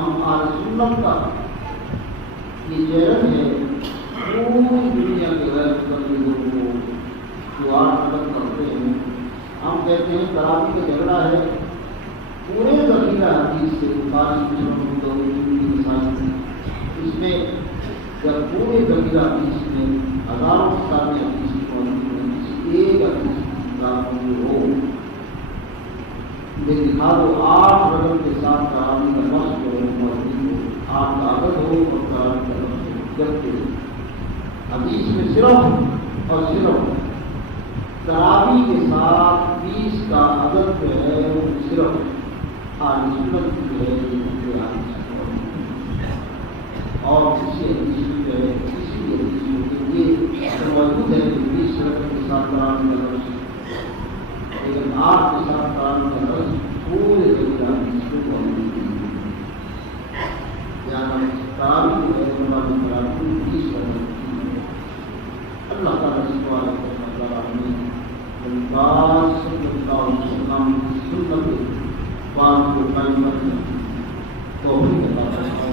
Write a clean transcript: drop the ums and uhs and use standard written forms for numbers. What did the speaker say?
ہم آج سنت کا یہ چیلنج ہے پوری دنیا کے غیر مسلم لوگوں کو جو آج مدد کرتے ہیں. ہم کہتے ہیں تراویح کا جھگڑا ہے پورے ذخیرہ حدیث سے اس میں جب پورے ذخیرہ حدیث میں ہزاروں کتابیں حدیث کی موجود ہیں کسی ایک حدیث کی کتاب میں ہو لیکن ہر 8 رقم کے ساتھ تراویح کا لفظ جو موجود ہو 8 کا عدد ہو اور تراویح کا لفظ ہو جبکہ حدیث میں صرف اور صرف تراویح کے ساتھ 20 کا عدد جو ہے وہ صرف آج سنت کی ہے اور کسی حدیث جو ہے کسی بھی حدیث کے لیے موجود ہے کہ 20 رقم کے ساتھ تراویح کا لفظ لیکن 8 کے ساتھ تراویح کا لفظ پورے ذریعہ حدیث کو موجود ہے. یعنی تراویح جو ہے ہماری تراویح 20 رقم اللہ تعالیٰ اس کو سنت بات کو قائم کرنے توفیق عطا فرمائے.